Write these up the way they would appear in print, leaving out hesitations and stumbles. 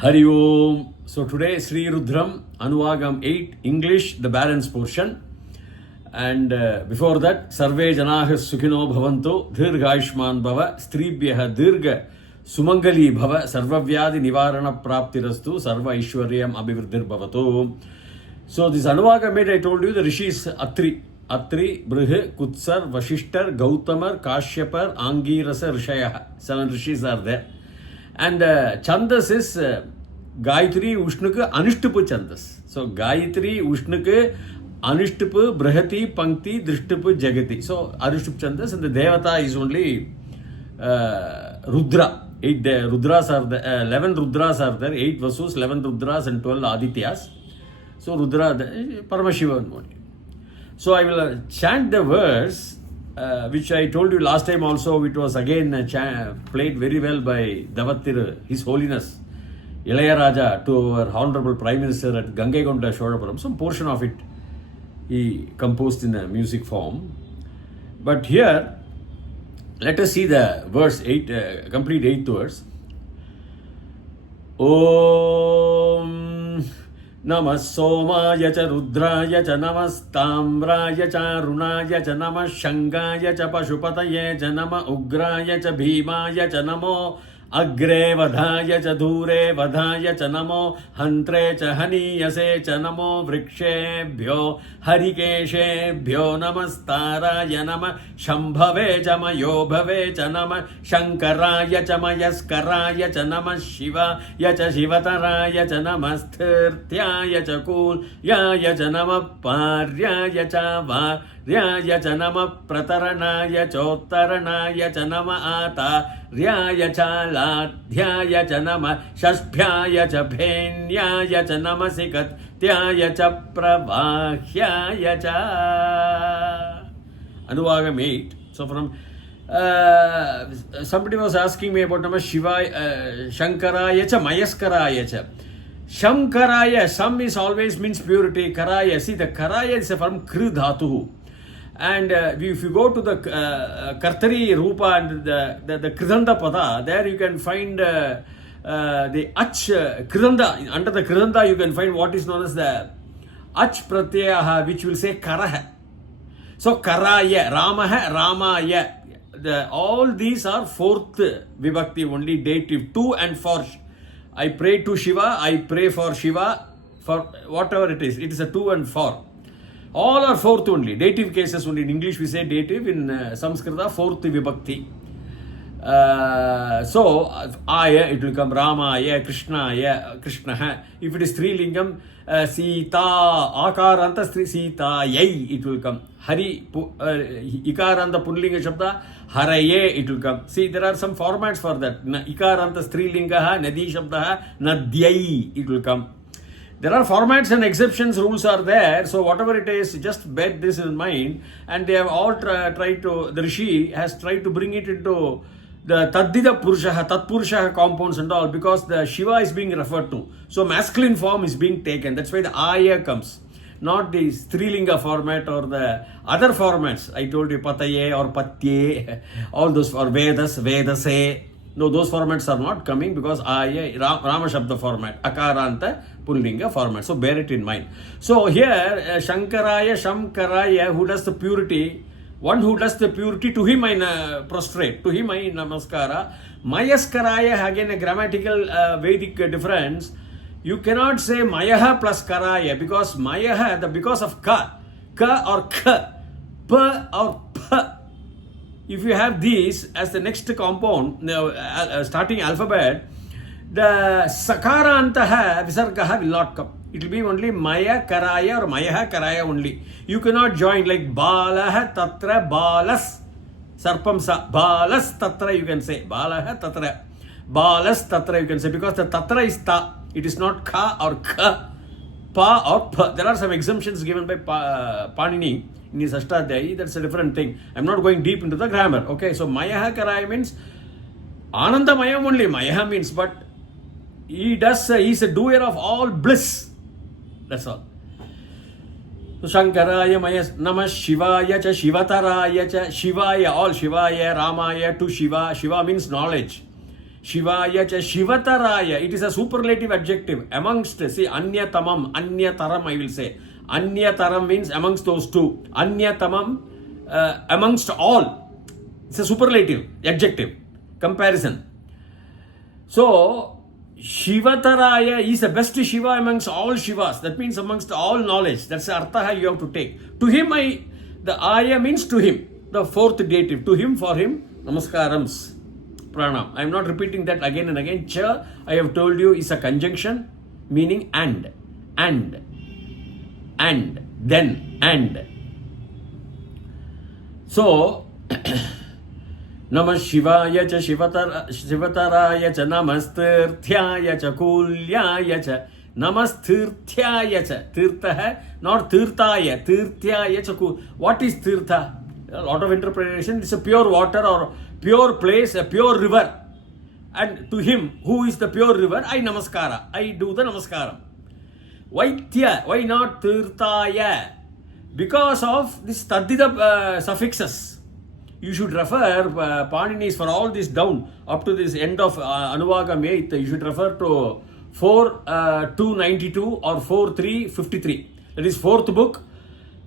Hari Om. So today Sree Rudram anuvakam 8 English, the balance portion. And before that, Sarve Janaha Sukhino Bhavanto, Dirghayushman Bhava, Stribhyaha Dirgha Sumangali Bhava, Sarvavyadi Nivarana Praptirastu, Sarva Ishwaryam Abhivriddhir Bhavato. So this anuvakam 8, I told you, the rishis Atri, Brihe, Kutsar, Vashishtar, Gautamar, Kashyapar, Angirasa, Rishayah. 7 rishis are there. And Chandas is Gayatri, Ushnuka, Anushtupu Chandas. So Gayatri, Ushnuka, Anushtupu, Brahati, Pankti, Drishtupu, Jagati. So Anushtup Chandas, and the Devata is only Rudra. 8 Rudras are there, 11 Rudras are there, 8 Vasus, 11 Rudras and 12 Adityas. So Rudra, Paramashiva only. So I will chant the verse, which I told you last time also. It was again played very well by Davattir, His Holiness Ilayaraja, to our Honorable Prime Minister at Gangaikonda Shodapuram. Some portion of it he composed in a music form. But here, let us see the verse 8, complete 8th verse. Om Namah Somaya cha Rudraya cha Namastambraya cha Runaya cha Namah Shangaya cha Pashupataye cha Namah Ugraya cha Bhimaya cha Namo Agre Vadhaya cha Dure Vadhaya cha Namo Hantre cha Haniyase cha Namo Vrikshebhyo Harikeshebhyo Namastaraya Namah Shambhave cha Mayobhave cha Namah Shankaraya cha Mayaskaraya cha Namah Shivaya cha Shivataraya cha Namah Sthirtyaya cha Kulyaya cha Namah Paryaya cha Varyaya cha Namah Prataranaya Chottaranaya cha Namah Ataryaya cha Ladhyaya cha Namah Shashbhyaya cha Bhenyaya cha Namah Sikatyaya cha Pravahyaya cha. Anuvakam 8. So from somebody was asking me about Namah Shivaya, Shankaraya cha Mayaskaraya cha. Shamkaraya, Sam is always means purity. Karaya, see the Karaya is from Kri Dhatu. And if you go to the Kartari Rupa and the Kridanda Pada, there you can find the Ach Kridanda. Under the Kridanda you can find what is known as the Ach Pratyaha, which will say Karaha. So Karaya, Ramaha, Ramaya. All these are 4th Vibhakti only, dative, to and for. I pray to Shiva, I pray for Shiva, for whatever it is. It is a to and for. All are 4th only. Dative cases only. In English we say dative. In Sanskrita, 4th Vibhakti. So, Aya, it will come Ramaya, Krishnaya, Krishna. If it is Lingam, Sita, Akaranta Sita, Yai, it will come. Hari, Ikaranta Punlinga Shabda, Haraye, it will come. See, there are some formats for that. Ikaranta Strilingaha, Nadi Shabdaha, Nadyai, it will come. There are formats and exceptions, rules are there. So whatever it is, just bear this in mind. And they have all tried to, the Rishi has tried to bring it into the Taddida Purushaha, Tatpurushaha compounds and all, because the Shiva is being referred to. So masculine form is being taken. That's why the Aya comes. Not the Strilinga format or the other formats. I told you Pataye or Patye, all those for Vedas, Vedase. No, those formats are not coming because Aya, Rama Shabda format, Akaranta, Pullinga format. So bear it in mind. So here, Shankaraya, Shamkaraya, who does the purity, one who does the purity, to him I prostrate, to him I namaskara. Mayaskaraya, again a grammatical Vedic difference. You cannot say Mayaha plus Karaya, because Mayaha, because of Ka or K, P or P. If you have these as the next compound, starting alphabet, the Sakarantaha, Visargaha will not come. It will be only Maya Karaya or Mayaha Karaya only. You cannot join like Balaha Tatra Balas Sarpamsa. Balas Tatra you can say. Balaha Tatra. Balas Tatra you can say, because the Tatra is Ta. It is not Ka or Ka, Pa or Pa. There are some exemptions given by Panini in his Ashtadhyayi. That's a different thing. I'm not going deep into the grammar. Okay, so Mayaha Karaya means Ananda Mayam only. Mayaha means, but he's a doer of all bliss. That's all. So Shankaraya Namah Shivaya cha Shivataraya cha Shivaya, all Shivaya, Ramaya to Shiva. Shiva means knowledge. Shivaya cha Shivataraya. It is a superlative adjective. Amongst, see, Anyatamam, Anyataram I will say. Anyataram means amongst those two. Anyatamam, amongst all. It's a superlative adjective. Comparison. So, Shivataraya is the best Shiva amongst all Shivas. That means amongst all knowledge. That's the artha you have to take. To him, the Aya means to him. The fourth dative. To him, for him, Namaskarams. Pranam. I am not repeating that again and again. Cha, I have told you, is a conjunction meaning and, then, and. So, Namah Shivaya cha Shivataraya cha Namastirthyaya cha Kulyaya cha Namastirthyaya cha. Tirtha hai, not Tirtaya. Tirthyaya cha Kul. What is Tirtha? A lot of interpretation. It's a pure water or pure place, a pure river. And to him, who is the pure river, I namaskara. I do the namaskaram. Why Tya? Why not Tirtaya? Because of this Tadida suffixes. You should refer Panini's for all this down up to this end of Anuvakam 8th. You should refer to 4.292 or 4.353. That is fourth book,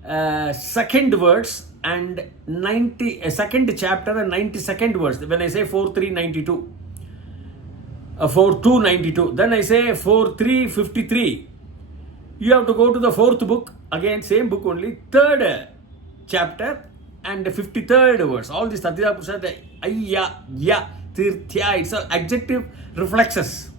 second verse and 92nd chapter and 92nd verse. When I say 4.392, 4.292, then I say 4.353. You have to go to the fourth book, again same book only, third chapter and the 53rd verse. All these Tatida Purusa, the Ayya, Ya, Tirthya, it's an adjective reflexes.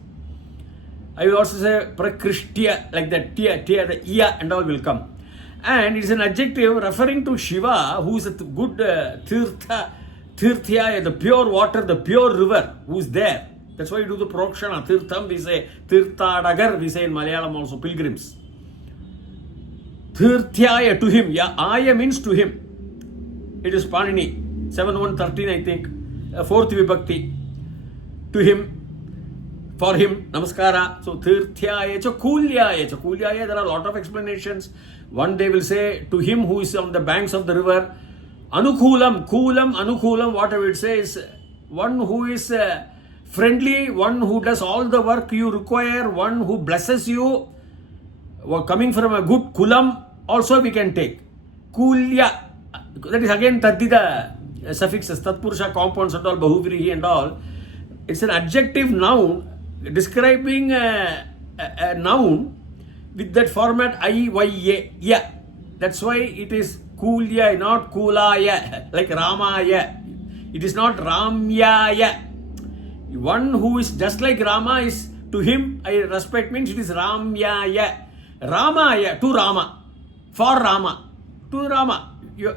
I will also say Prakrishtiya, like that, Tia, the Ya and all will come. And it's an adjective referring to Shiva, who is a good Tirthya, the pure water, the pure river, who is there. That's why you do the Prokshana. Tirtham, we say Tirthadagar, we say in Malayalam also, pilgrims. Tirthyaya, to him. Yeah, Aya means to him. It is Panini, 7.1.13, I think, fourth vibhakti. To him, for him, namaskara. So, Tirthyaya cha Kulyaya cha. Kulyaya, there are a lot of explanations. One they will say, to him who is on the banks of the river. Anukulam, Kulam, Anukulam, what I would say is one who is friendly, one who does all the work you require, one who blesses you. Coming from a good Kulam, also we can take. Kulya. That is again Tadida suffixes, Tatpurusha compounds and all, Bahuvrihi and all. It's an adjective noun describing a noun with that format I, Y, A, Ya. That's why it is Kulya, not Kulaya, like Ramaya. It is not Ramyaya. One who is just like Rama is, to him, I respect means it is Ramyaya. Ramaya, to Rama, for Rama, to Rama.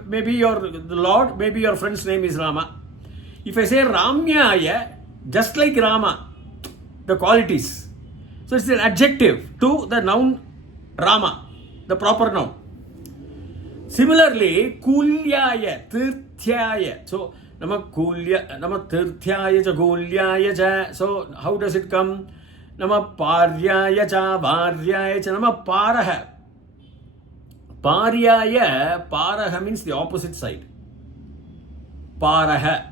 Maybe the Lord, maybe your friend's name is Rama. If I say Ramyaya, just like Rama, the qualities. So it's an adjective to the noun Rama, the proper noun. Similarly, Kulyaya, Tirthyaya. So, Nama Tirthyaya cha Kulyaya cha. So, how does it come? Nama Paryaya cha Varyaya cha. Nama Paraha. Paryaya, Paraha means the opposite side. Paraha.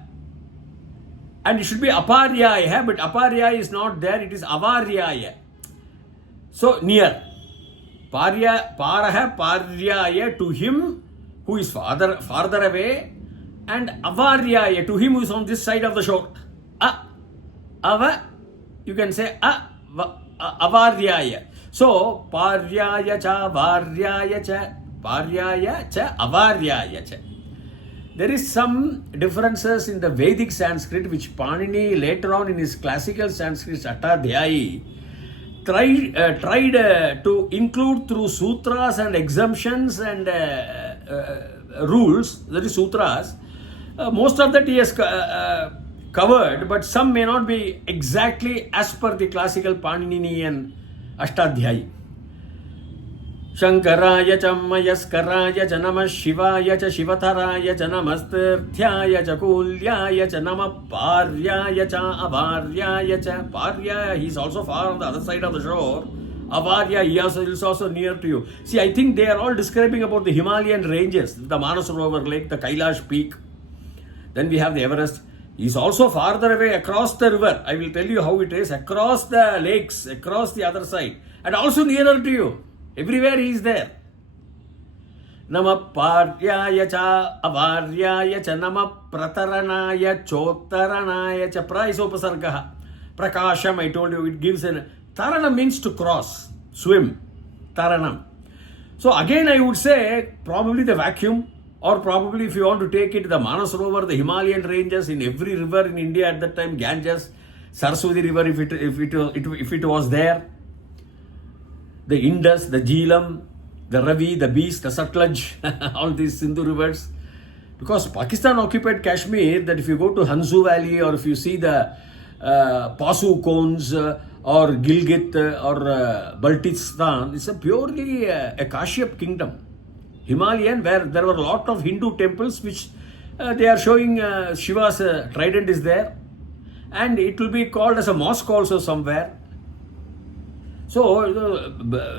And it should be Aparyaya, but Aparyaya is not there, it is Avaryaya. So, near. Paraha, Paryaya, to him who is farther away, and Avaryaya, to him who is on this side of the shore. Ava, you can say Avaryaya. So, Paryaya cha, Varyaya cha, Paryaya cha, Avaryaya cha. There is some differences in the Vedic Sanskrit which Panini later on in his classical Sanskrit Atadhyayi tried to include through sutras and exemptions and rules, that is sutras. Most of that he has covered, but some may not be exactly as per the classical Paninian Ashtadhyayi. Shankaraya cha Mayaskaraya cha Namah Shivaya cha Shivataraya cha Namastirthyaya cha Kulyaya cha Namah Paryaya cha Avaryaya cha. Parya, he is also far on the other side of the shore. Avarya, he is also near to you. See, I think they are all describing about the Himalayan ranges, the Manasarovar Lake, the Kailash Peak. Then we have the Everest. is also farther away across the river. I will tell you how it is, across the lakes, across the other side, and also nearer to you. Everywhere he is there. Nama Paryaya cha Avaryaya cha Nama Prataranaya Chotaranaya cha. Pra is upasargaha. Prakasham, I told you, it gives an. Taranam means to cross, swim. Taranam. So again I would say probably the vacuum, or probably if you want to take it, the Manasarovar, the Himalayan ranges, in every river in India at that time, Ganges, Saraswati river if it was there, the Indus, the Jhelum, the Ravi, the Beast, the Satluj, all these Sindhu rivers. Because Pakistan occupied Kashmir, that if you go to Hansu Valley or if you see the Pasu cones or Gilgit or Baltistan, it's a purely a Kashyap kingdom. Himalayan, where there were a lot of Hindu temples which they are showing Shiva's trident is there, and it will be called as a mosque also somewhere. So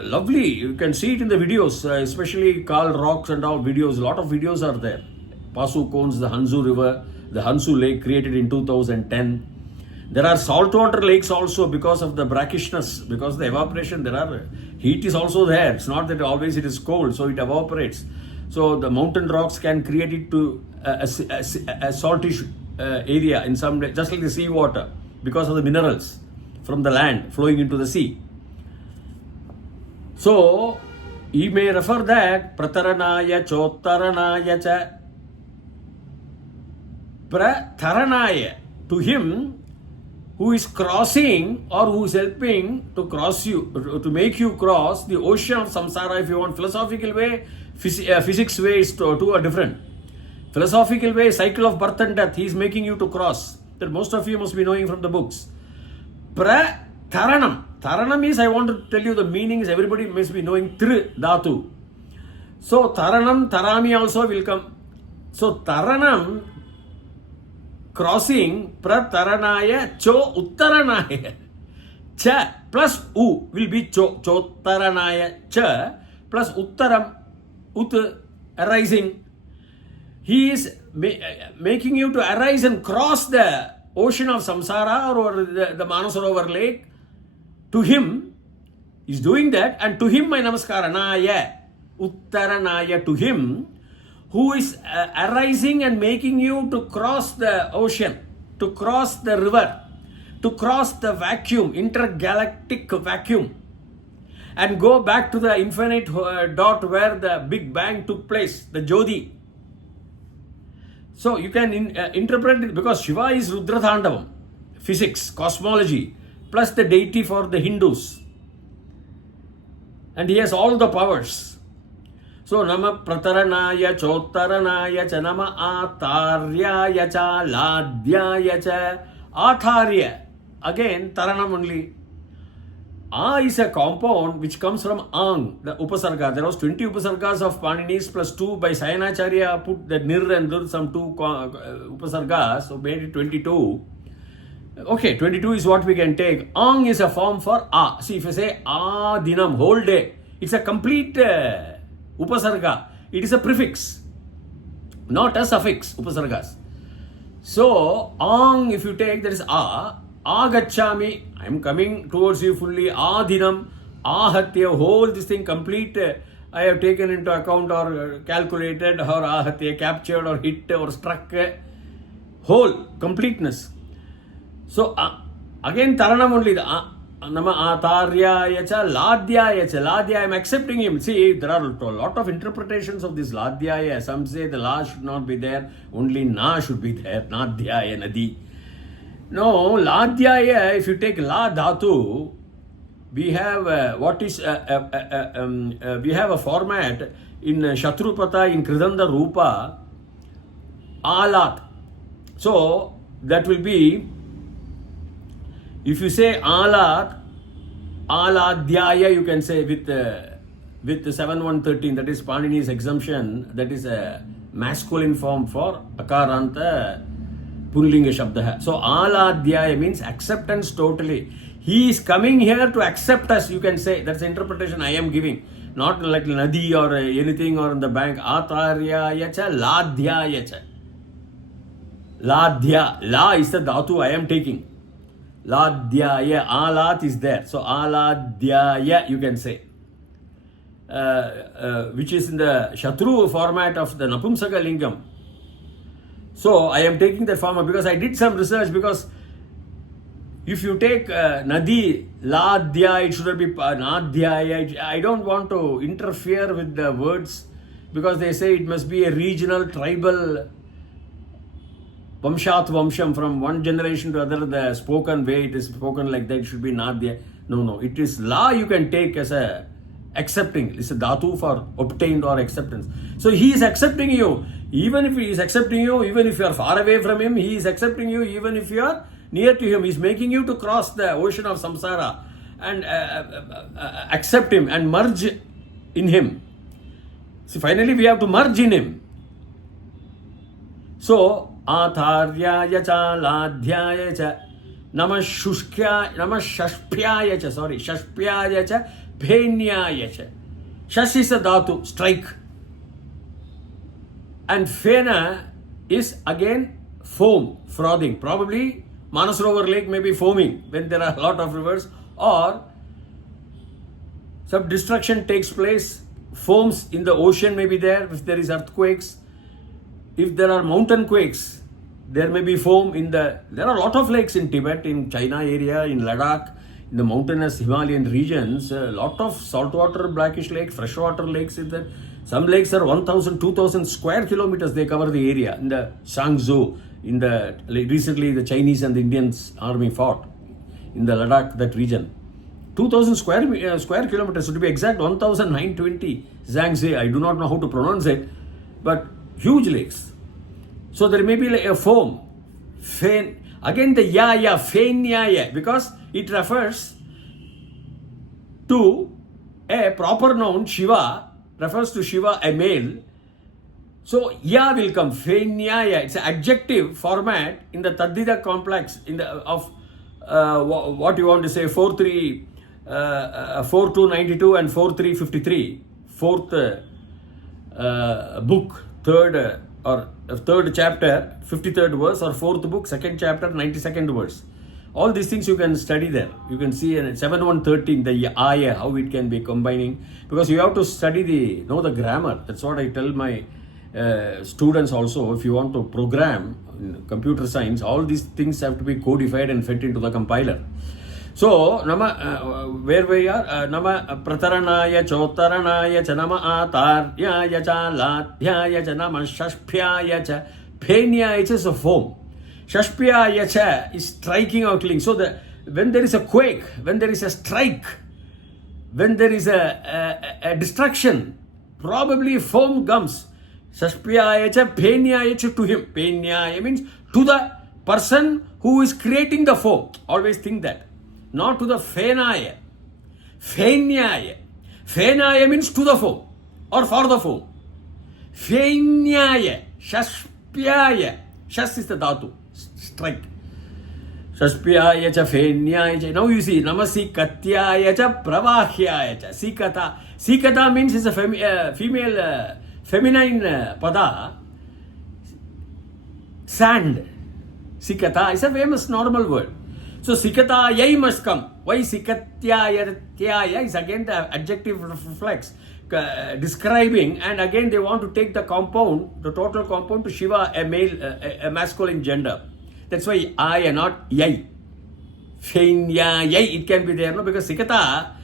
lovely, you can see it in the videos, especially Karl Rocks and all videos. A lot of videos are there. Pasu cones, the Hansu river, the Hansu lake created in 2010. There are saltwater lakes also because of the brackishness, because of the evaporation. There are heat is also there. It's not that always it is cold, so it evaporates. So the mountain rocks can create it to a saltish area in some, just like the sea water, because of the minerals from the land flowing into the sea. So you may refer that Prataranaya Chotaranaya cha Prataranaya, to him who is crossing or who is helping to cross you, to make you cross the ocean of samsara. If you want philosophical way, physics way is two are different. Philosophical way, cycle of birth and death, he is making you to cross. That most of you must be knowing from the books. Taranam. Taranam is, I want to tell you the meanings, everybody must be knowing Tri Dhatu. So Taranam, Tarami also will come. So Taranam, crossing, Prataranaya Cho Uttaranaya. Cha plus U will be Cho. Chottaranaya Cha plus Uttaram, Ut, arising. He is making you to arise and cross the ocean of samsara or the Manasarovar lake. To him, he is doing that, and to him my namaskaranaya, Uttaranaya, to him who is arising and making you to cross the ocean, to cross the river, to cross the vacuum, intergalactic vacuum, and go back to the infinite dot where the Big Bang took place, the Jyoti. So you can interpret it, because Shiva is Rudrathandavam, physics, cosmology, plus the deity for the Hindus. And he has all the powers. So Nama Prataranaya Chotaranaya cha Nama Ataryaya cha Ladhyaya cha. Atharya, again Taranam only. A is a compound which comes from Ang, the Upasarga. There was 20 Upasargas of Panini's plus 2 by Sayanacharya, put the Nir and Dur, some 2 Upasargas, so made it 22. Okay, 22 is what we can take. Ang is a form for A. See, if you say A Dinam, whole day, it's a complete Upasarga. It is a prefix, not a suffix, Upasargas. So, Ang, if you take, that is A. Agachami, I am coming towards you fully. Adinam, Ahatya, whole this thing complete. I have taken into account or calculated, or Ahatya, captured or hit or struck. Whole, completeness. So, again Taranam only. Nama Atarya cha Ladhyaya cha. Ladhyaya, I am accepting him. See, there are a lot of interpretations of this Ladhyaya. Some say the La should not be there, only Na should be there. Nadhyaya, Nadi. No, Ladhyaya, if you take La Dhatu, we have we have a format in Shatrupata, in Kridanda Rupa, Alat. So, that will be, if you say Alat, Aladhyaya, you can say with 7113, that is Panini's exemption, that is a masculine form for Akaranta Pullinga Shabda. So Aladhyaya means acceptance totally. He is coming here to accept us, you can say. That's the interpretation I am giving. Not like Nadi or anything or in the bank. Ataryaya cha Ladhyaya cha. Ladhya. La is the dhatu I am taking. Ladhyaya. Alat is there. So aladhyaya you can say. Which is in the Shatru format of the Napumsaka Lingam. So I am taking that format because I did some research, because if you take Nadi, Ladhya, it should be Nadhyaya. I don't want to interfere with the words, because they say it must be a regional, tribal, Vamshat Vamsham, from one generation to other, the spoken way it is spoken like that, it should be Nadhya. No, it is La you can take as a accepting. It's a dhatu for obtained or acceptance. So he is accepting you. Even if he is accepting you, even if you are far away from him, he is accepting you. Even if you are near to him, he is making you to cross the ocean of samsara and accept him and merge in him. See, finally we have to merge in him. So, Atharyaya cha ladhyaya cha namah shashpyaya cha, shashpyaya cha Phenyaya cha. Shash is a dhatu, strike. And Phena is again foam, frothing. Probably Manasrovar lake may be foaming when there are a lot of rivers, or some destruction takes place. Foams in the ocean may be there if there is earthquakes. If there are mountain quakes, there may be foam in the... There are a lot of lakes in Tibet, in China area, in Ladakh, in the mountainous Himalayan regions. A lot of saltwater, blackish lake, freshwater lakes is there. Some lakes are 1,000, 2,000 square kilometers. They cover the area. In the Shangzhou, recently the Chinese and the Indians army fought in the Ladakh, that region. 2,000 square kilometers, to be exact, 1,920 Zhangzhou. I do not know how to pronounce it, but huge lakes. So there may be like a foam. Again the Phenyaya, because it refers to a proper noun, Shiva, refers to Shiva, a male. So Ya will come, Phenyaya. It's an adjective format in the Taddhita complex of what you want to say, 4292 and 4353, fourth book, third chapter, 53rd verse, or fourth book, second chapter, 92nd verse. All these things you can study there. You can see in 7113, the Aya, how it can be combining. Because you have to study know the grammar. That's what I tell my students also. If you want to program in computer science, all these things have to be codified and fed into the compiler. So, where we are, Nama Prataranaya Chotaranaya cha Nama Ataryaya cha Ladhyaya cha Nama Shashpyaya cha Phenyaya is a foam. Shashpyaya cha is striking or killing. So, when there is a quake, when there is a strike, when there is a destruction, probably foam comes. Shashpyaya cha Phenyaya cha to him. Phenyaya means to the person who is creating the foam. Always think that. Not to the Phenaya. Phenyaya. Phenaya means to the foam or for the foam. Phenyaya. Shashpyaya. Shash is the dhatu. Strike. Shashpyaya cha Phenyaya cha. Now you see, Namasi Katyaya cha Pravahyaya cha. Sikata. Sikata means it's a female, feminine pada. Sand. Sikata is a famous normal word. So Sikata Yai must come. Why Sikatyaya is again the adjective reflex describing, and again they want to take the compound, the total compound, to Shiva, a male, a masculine gender. That's why Aya, not Yai. Phenya Yai, it can be there, no? Because Sikatya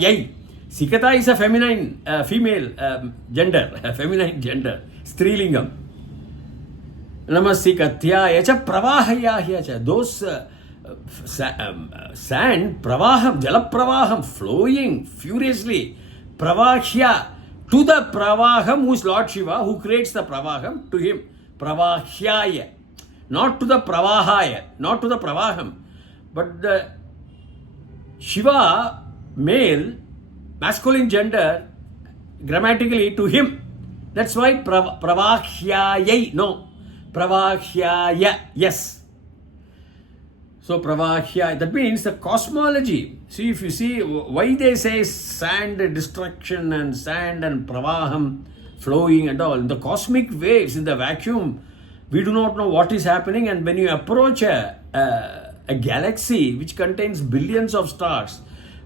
Yai. Sikata is a feminine, female gender, a feminine gender, Strilingam. Namasikatya cha pravahaya cha. Those sand, pravaham, jala pravaham, flowing furiously. Pravahya, to the pravaham, who is Lord Shiva, who creates the pravaham, to him. Pravahyaya. Not to the pravahaya, not to the pravaham, but the Shiva, male, masculine gender, grammatically to him. That's why pravahyayai, no. Pravahyaya, yes. So Pravahya, that means the cosmology. See, if you see why they say sand destruction and sand and pravaham flowing and all, the cosmic waves in the vacuum We do not know what is happening, and when you approach a galaxy which contains billions of stars,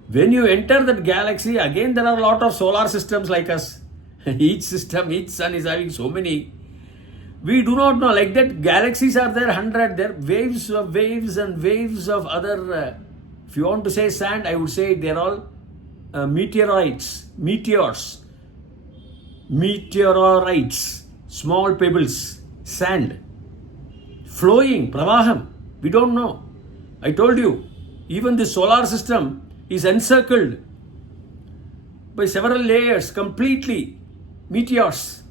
when you enter that galaxy, again there are a lot of solar systems like us. Each system, each sun is having so many. We do not know, like that galaxies are there, 100, there are waves and waves of other, if you want to say sand, I would say they're all meteorites, small pebbles, sand, flowing, pravaham, we don't know. I told you, even the solar system is encircled by several layers, completely, meteorites.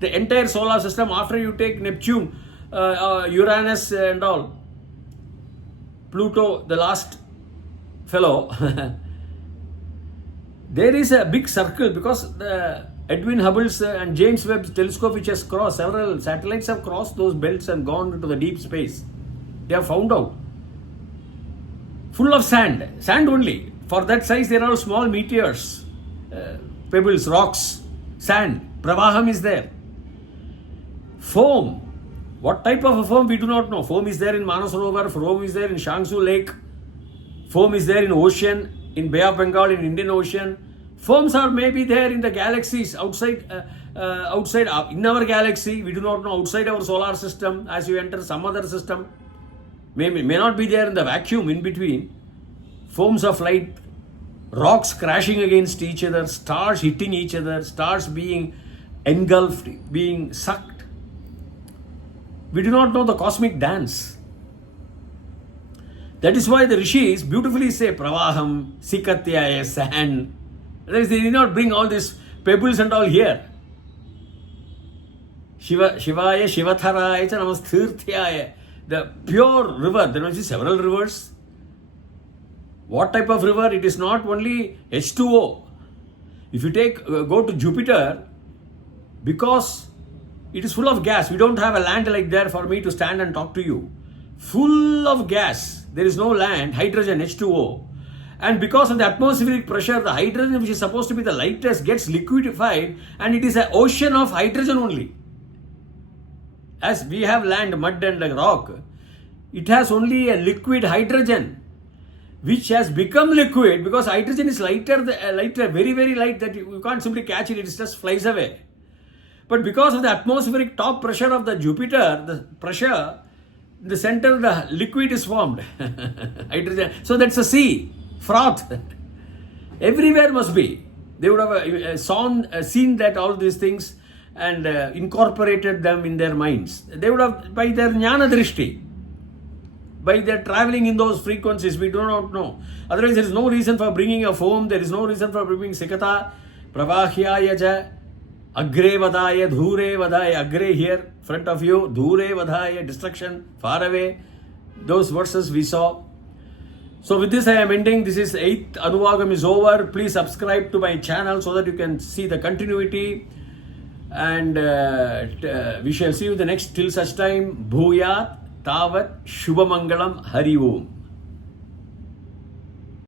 The entire solar system, after you take Neptune, Uranus and all, Pluto, the last fellow, there is a big circle, because the Edwin Hubble's and James Webb's telescope, which has crossed, several satellites have crossed those belts and gone into the deep space. They have found out. Full of sand only. For that size, there are small meteors, pebbles, rocks, sand, pravaham is there. Foam. What type of a foam we do not know. Foam is there in Manasarovar, foam is there in Shangsu Lake, foam is there in ocean, in Bay of Bengal, in Indian Ocean. Foams are maybe there in the galaxies outside in our galaxy. We do not know, outside our solar system, as you enter some other system. May not be there in the vacuum in between. Foams of light, rocks crashing against each other, stars hitting each other, stars being engulfed, being sucked. We do not know the cosmic dance. That is why the rishis beautifully say pravaham, sikatyaya, sand. That is, they did not bring all these pebbles and all here. Shivaya, Shivatharaya, Namasthirthyaya. The pure river, there must be several rivers. What type of river? It is not only H2O. If you go to Jupiter, because it is full of gas, we don't have a land like there for me to stand and talk to you. Full of gas, there is no land, hydrogen, H2O. And because of the atmospheric pressure, the hydrogen, which is supposed to be the lightest, gets liquefied, and it is an ocean of hydrogen only. As we have land, mud and rock, it has only a liquid hydrogen, which has become liquid because hydrogen is lighter, very, very light, that you can't simply catch it, it just flies away. But because of the atmospheric top pressure of the Jupiter, the pressure, in the center, the liquid is formed. Hydrogen. So that's a sea, froth. Everywhere must be. They would have seen that all these things and incorporated them in their minds. They would have, by their jnana drishti, by their traveling in those frequencies, we do not know. Otherwise, there is no reason for bringing a foam, there is no reason for bringing sikata, pravahyaya ja, agre vadaya, dhure vadaya, agre here, front of you, dhure vadaya, destruction, far away. Those verses we saw. So with this I am ending. This is 8th Anuvakam is over. Please subscribe to my channel so that you can see the continuity. And we shall see you the next, till such time. Bhuyat Tavat Shubhamangalam Hari Om.